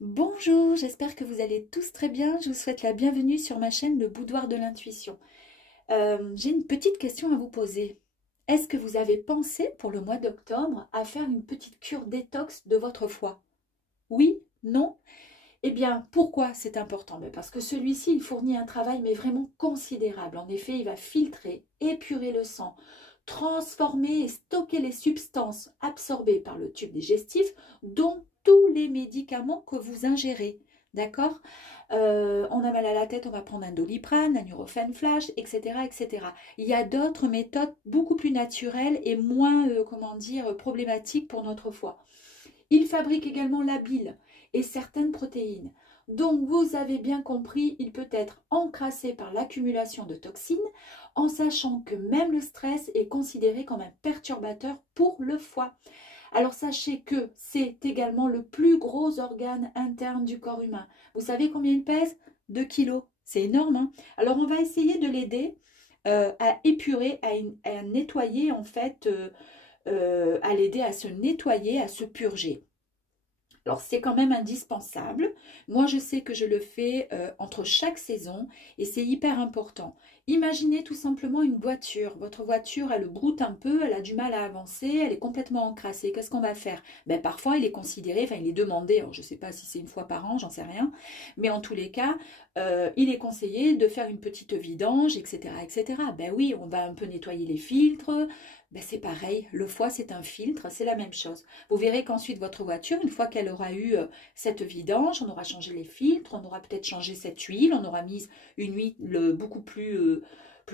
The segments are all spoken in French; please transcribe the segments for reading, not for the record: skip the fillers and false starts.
Bonjour, j'espère que vous allez tous très bien. Je vous souhaite la bienvenue sur ma chaîne Le Boudoir de l'Intuition. J'ai une petite question à vous poser. Est-ce que vous avez pensé pour le mois d'octobre à faire une petite cure détox de votre foie? Oui? Non? Eh bien, pourquoi c'est important? Parce que celui-ci, il fournit un travail mais vraiment considérable. En effet, il va filtrer, épurer le sang, transformer et stocker les substances absorbées par le tube digestif, dont tous les médicaments que vous ingérez. D'accord? On a mal à la tête, on va prendre un Doliprane, un Nurofen Flash, etc., etc. Il y a d'autres méthodes beaucoup plus naturelles et moins, comment dire, problématiques pour notre foie. Il fabrique également la bile et certaines protéines. Donc vous avez bien compris, il peut être encrassé par l'accumulation de toxines, en sachant que même le stress est considéré comme un perturbateur pour le foie. Alors sachez que c'est également le plus gros organe interne du corps humain. Vous savez combien il pèse? 2 kilos. C'est énorme, hein? Alors on va essayer de l'aider à épurer, à nettoyer en fait, à l'aider à se nettoyer, à se purger. Alors, c'est quand même indispensable. Moi, je sais que je le fais entre chaque saison et c'est hyper important. Imaginez tout simplement une voiture. Votre voiture, elle broute un peu, elle a du mal à avancer, elle est complètement encrassée. Qu'est-ce qu'on va faire? Parfois, il est considéré, enfin, il est demandé, alors, je ne sais pas si c'est une fois par an, j'en sais rien, mais en tous les cas, il est conseillé de faire une petite vidange, etc., etc. Ben oui, on va un peu nettoyer les filtres. C'est pareil, le foie, c'est un filtre, c'est la même chose. Vous verrez qu'ensuite, votre voiture, une fois qu'elle aura eu cette vidange, on aura changé les filtres, on aura peut-être changé cette huile, on aura mis une huile beaucoup plus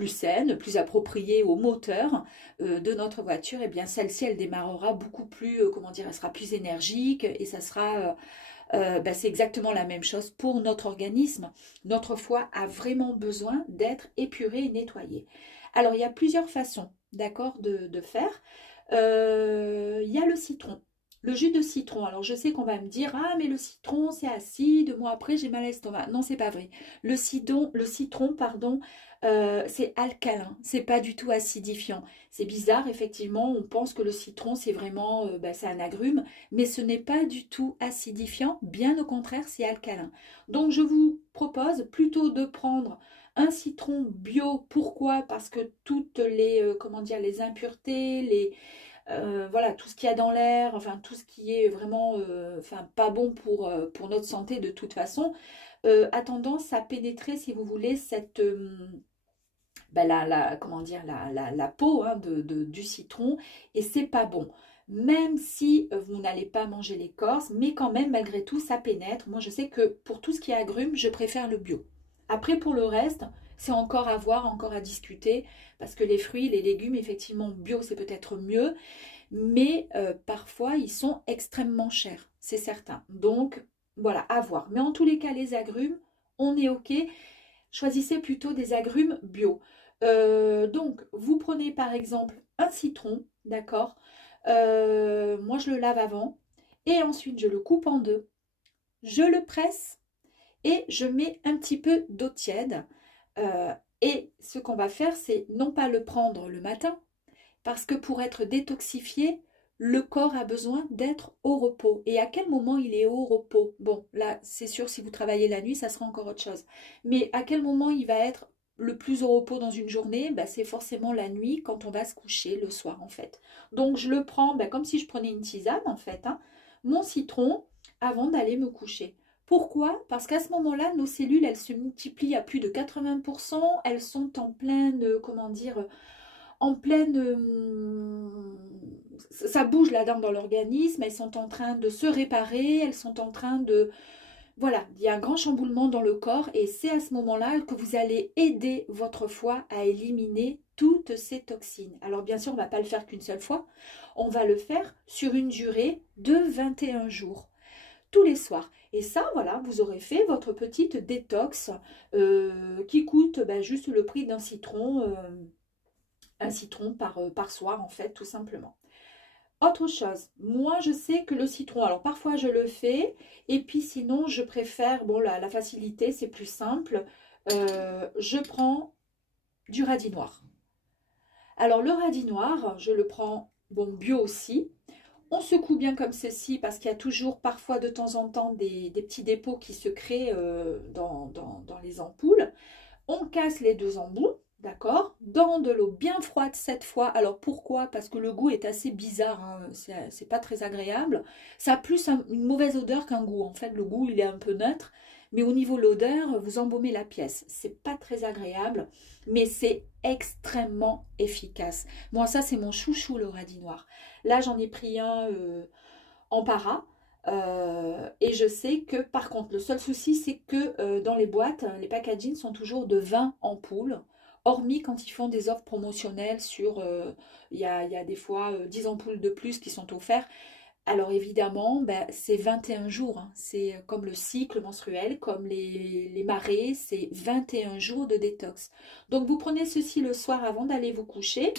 saine, plus appropriée au moteur de notre voiture. Et bien celle-ci, elle démarrera beaucoup plus, comment dire, elle sera plus énergique et ça sera... c'est exactement la même chose pour notre organisme. Notre foie a vraiment besoin d'être épuré et nettoyé. Alors, il y a plusieurs façons, d'accord, de faire. Il y a le citron. Le jus de citron. Alors, je sais qu'on va me dire, ah, mais le citron, c'est acide. Moi, après, j'ai mal à l'estomac. Non, c'est pas vrai. Le citron, pardon, c'est alcalin. C'est pas du tout acidifiant. C'est bizarre, effectivement. On pense que le citron, c'est vraiment, c'est un agrume, mais ce n'est pas du tout acidifiant. Bien au contraire, c'est alcalin. Donc, je vous propose plutôt de prendre un citron bio. Pourquoi? Parce que toutes les, comment dire, les impuretés, voilà, tout ce qu'il y a dans l'air, enfin tout ce qui est vraiment enfin, pas bon pour notre santé de toute façon, a tendance à pénétrer, si vous voulez, cette, comment dire, la peau hein, du citron, et c'est pas bon. Même si vous n'allez pas manger l'écorce, mais quand même, malgré tout, ça pénètre. Moi, je sais que pour tout ce qui est agrumes, je préfère le bio. Après, pour le reste, c'est encore à voir, encore à discuter, parce que les fruits, les légumes, effectivement, bio, c'est peut-être mieux, mais parfois, ils sont extrêmement chers, c'est certain. Donc, voilà, à voir. Mais en tous les cas, les agrumes, on est OK. Choisissez plutôt des agrumes bio. Donc, vous prenez par exemple un citron, d'accord? Moi, je le lave avant et ensuite, je le coupe en deux. Je le presse et je mets un petit peu d'eau tiède. Euh, et ce qu'on va faire, c'est non pas le prendre le matin, parce que pour être détoxifié, le corps a besoin d'être au repos. Et à quel moment il est au repos? Bon, là, c'est sûr, si vous travaillez la nuit, ça sera encore autre chose. Mais à quel moment il va être le plus au repos dans une journée? C'est forcément la nuit, quand on va se coucher, le soir, en fait. Donc, je le prends comme si je prenais une tisane, en fait, hein, mon citron, avant d'aller me coucher. Pourquoi? Parce qu'à ce moment-là, nos cellules, elles se multiplient à plus de 80%, elles sont en pleine, comment dire, en pleine... ça bouge là-dedans dans l'organisme, elles sont en train de se réparer, elles sont en train de... Voilà, il y a un grand chamboulement dans le corps et c'est à ce moment-là que vous allez aider votre foie à éliminer toutes ces toxines. Alors bien sûr, on ne va pas le faire qu'une seule fois, on va le faire sur une durée de 21 jours tous les soirs. Et ça, voilà, vous aurez fait votre petite détox qui coûte juste le prix d'un citron. Un citron par soir, en fait, tout simplement. Autre chose, moi je sais que le citron, alors parfois je le fais, et puis sinon je préfère, bon la facilité c'est plus simple, je prends du radis noir. Alors le radis noir, je le prends, bon bio aussi, On secoue bien comme ceci parce qu'il y a toujours parfois de temps en temps des petits dépôts qui se créent dans les ampoules. On casse les deux embouts, d'accord? Dans de l'eau bien froide cette fois. Alors pourquoi? Parce que le goût est assez bizarre, hein. C'est pas très agréable. Ça a plus une mauvaise odeur qu'un goût. En fait, le goût, il est un peu neutre. Mais au niveau de l'odeur, vous embaumez la pièce. C'est pas très agréable, mais c'est extrêmement efficace. Moi, ça, c'est mon chouchou, le radis noir. Là, j'en ai pris un en para. Et je sais que par contre, le seul souci, c'est que dans les boîtes, les packaging sont toujours de 20 ampoules, hormis quand ils font des offres promotionnelles sur, il y a des fois 10 ampoules de plus qui sont offertes. Alors évidemment, ben, c'est 21 jours, hein. C'est comme le cycle menstruel, comme les marées, c'est 21 jours de détox. Donc vous prenez ceci le soir avant d'aller vous coucher.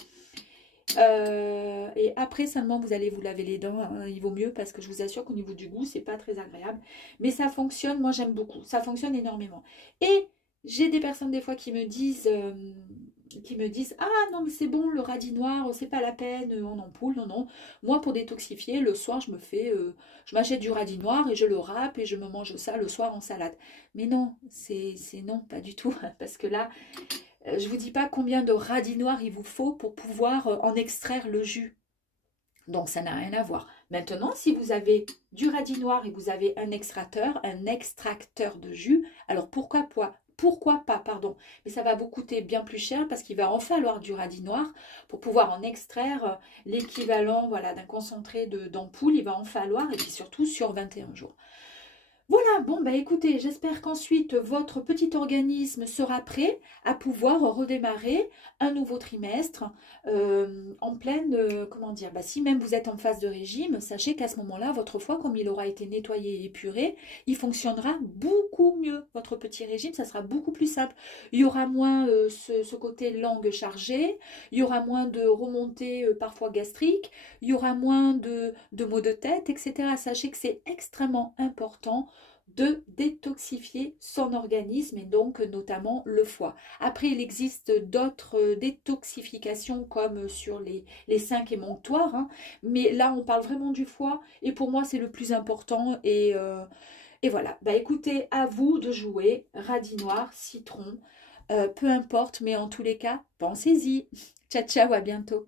Et après seulement vous allez vous laver les dents, hein, il vaut mieux parce que je vous assure qu'au niveau du goût c'est pas très agréable, mais ça fonctionne, moi j'aime beaucoup, ça fonctionne énormément. Et j'ai des personnes des fois qui me disent ah non mais c'est bon le radis noir c'est pas la peine en ampoule, non non, moi pour détoxifier le soir je m'achète du radis noir et je le râpe et je me mange ça le soir en salade. Mais non, c'est non pas du tout parce que là je ne vous dis pas combien de radis noirs il vous faut pour pouvoir en extraire le jus. Donc, ça n'a rien à voir. Maintenant, si vous avez du radis noir et vous avez un extracteur de jus, alors pourquoi pas, pardon. Mais ça va vous coûter bien plus cher parce qu'il va en falloir du radis noir pour pouvoir en extraire l'équivalent voilà, d'un concentré d'ampoule. Il va en falloir et puis surtout sur 21 jours. Voilà, bon, bah écoutez, j'espère qu'ensuite votre petit organisme sera prêt à pouvoir redémarrer un nouveau trimestre en pleine, comment dire, bah, si même vous êtes en phase de régime, sachez qu'à ce moment-là, votre foie, comme il aura été nettoyé et épuré, il fonctionnera beaucoup mieux. Votre petit régime, ça sera beaucoup plus simple. Il y aura moins ce côté langue chargée, il y aura moins de remontées parfois gastriques, il y aura moins de maux de tête, etc. Sachez que c'est extrêmement important de détoxifier son organisme et donc notamment le foie. Après, il existe d'autres détoxifications comme sur les 5 émonctoires, hein, mais là, on parle vraiment du foie et pour moi, c'est le plus important et voilà. Bah, écoutez, à vous de jouer, radis noir, citron, peu importe, mais en tous les cas, pensez-y. Ciao, ciao, à bientôt.